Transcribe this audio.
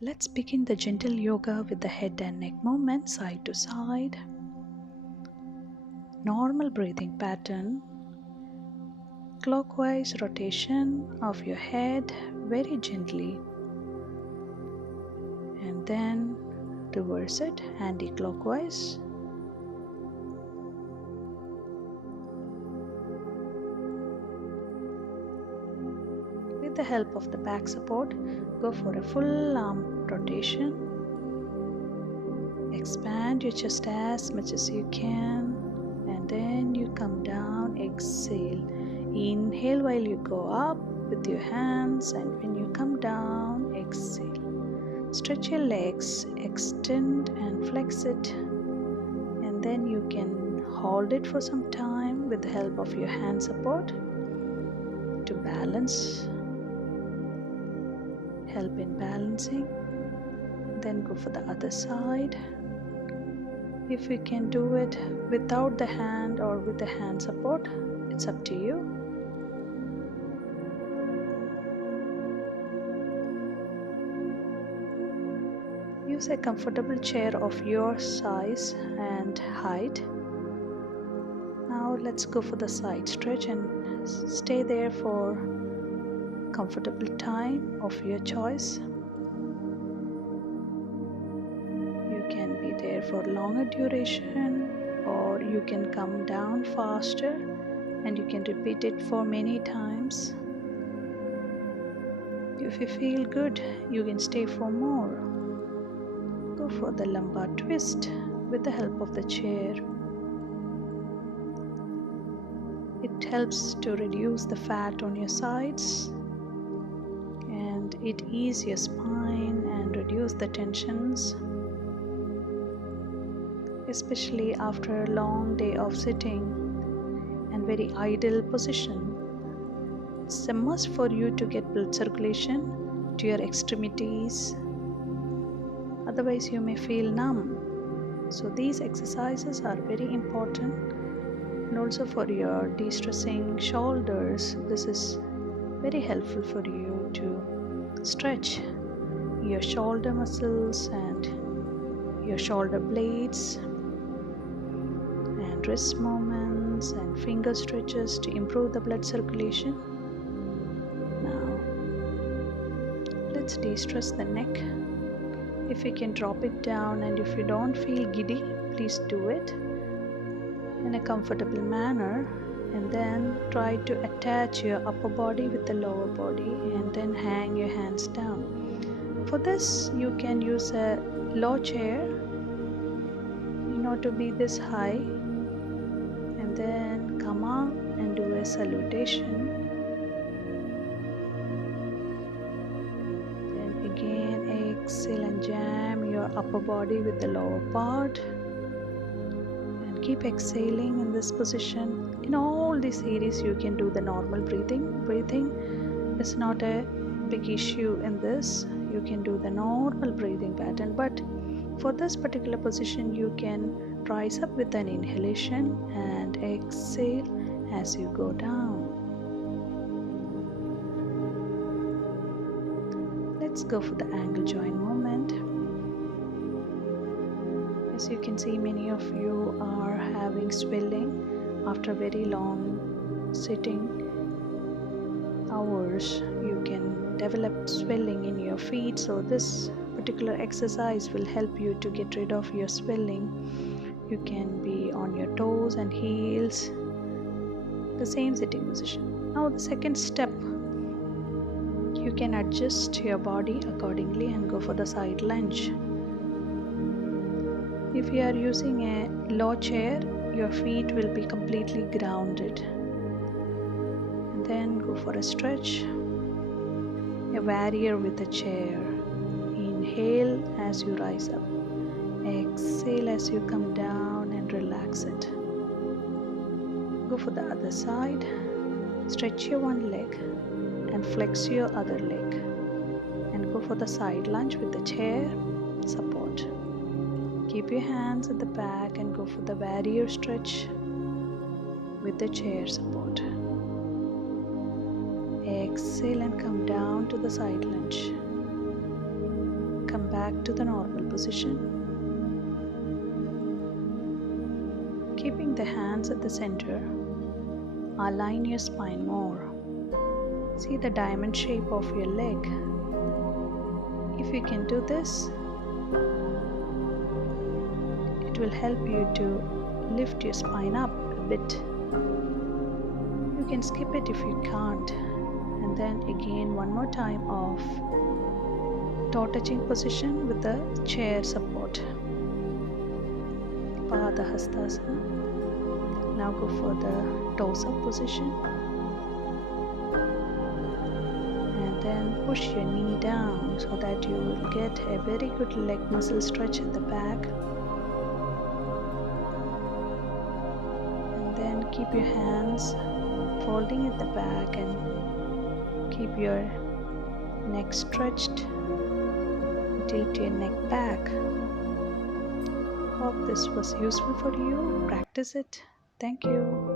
Let's begin the gentle yoga with the head and neck movement side to side. Normal breathing pattern. Clockwise rotation of your head very gently. And then reverse it anti-clockwise. With the help of the back support, go for a full arm rotation. Expand your chest as much as you can, and then you come down. Exhale. Inhale while you go up with your hands, and when you come down, exhale. Stretch your legs, extend and flex it, and then you can hold it for some time with the help of your hand support to balance. Help in balancing. Then go for the other side. If you can do it without the hand or with the hand support, it's up to you. Use a comfortable chair of your size and height. Now let's go for the side stretch and stay there for comfortable time of your choice. You can be there for longer duration, or you can come down faster and you can repeat it for many times. If you feel good, you can stay for more. Go for the lumbar twist with the help of the chair. It helps to reduce the fat on your sides, and it eases your spine and reduce the tensions, especially after a long day of sitting and very idle position. It's a must for you to get blood circulation to your extremities, otherwise you may feel numb. So these exercises are very important, and also for your de-stressing shoulders, this is very helpful for you to stretch your shoulder muscles and your shoulder blades and wrist movements and finger stretches to improve the blood circulation. Now let's de-stress the neck. If you can drop it down, and if you don't feel giddy, please do it in a comfortable manner, and then try to attach your upper body with the lower body and then hang your hands down. For this you can use a low chair in order to be this high, and then come up and do a salutation. Then again exhale and jam your upper body with the lower part. Keep exhaling in this position. In all these series you can do the normal breathing. Breathing is not a big issue in this. You can do the normal breathing pattern, but for this particular position you can rise up with an inhalation and exhale as you go down. Let's go for the ankle joint movement. As you can see, many of you are having swelling after very long sitting hours. You can develop swelling in your feet, so this particular exercise will help you to get rid of your swelling. You can be on your toes and heels, the same sitting position. Now the second step, you can adjust your body accordingly and go for the side lunge. If you are using a low chair, your feet will be completely grounded. And then go for a stretch, a warrior with a chair. Inhale as you rise up. Exhale as you come down and relax it. Go for the other side. Stretch your one leg and flex your other leg. And go for the side lunge with the chair support. Keep your hands at the back and go for the warrior stretch. with the chair support. Exhale and come down to the side lunge. Come back to the normal position. Keeping the hands at the center, align your spine more. See the diamond shape of your leg. If you can do this, it will help you to lift your spine up a bit. You can skip it if you can't. And then again one more time of toe touching position with the chair support. Pada Hastasana. Now go for the toes up position. And then push your knee down so that you will get a very good leg muscle stretch at the back. And then keep your hands folding at the back and keep your neck stretched. Tilt your neck back. Hope this was useful for you. Practice it. Thank you.